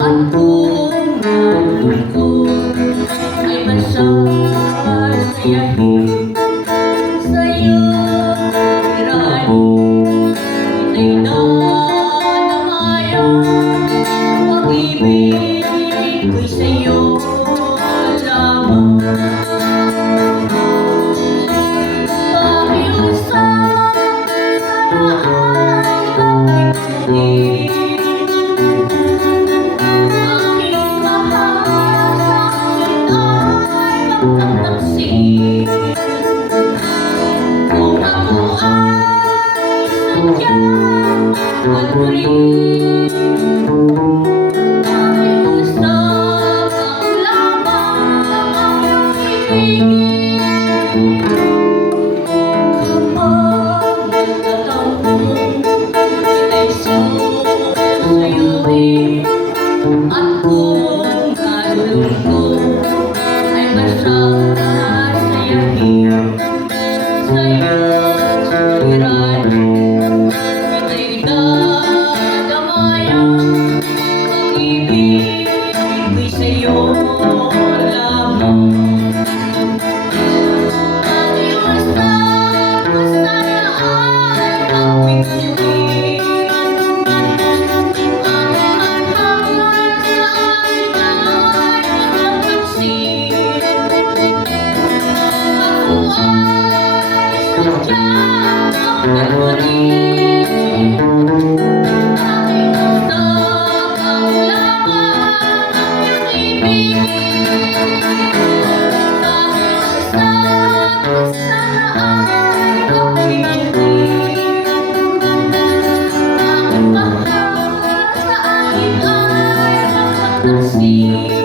At kung nalulungkot ay masasayahin sa'yo, tirahin, ika'y dadamayan. Pag-ibig ko'y sa'yo lamang. Pakiusap sana ay pag-ibig. Kung ako ay sadyang magmuli, pakiusap ang lamang ang ibigin. Kapag nagkataon, ika'y susuyuin. At kung nalulungkot ay masasayahin sa'yo, tirahin, ika'y dadamayan. Pag-ibig ko'y sa'yo lamang. Pakiusap ko sana ay pagbigyan. See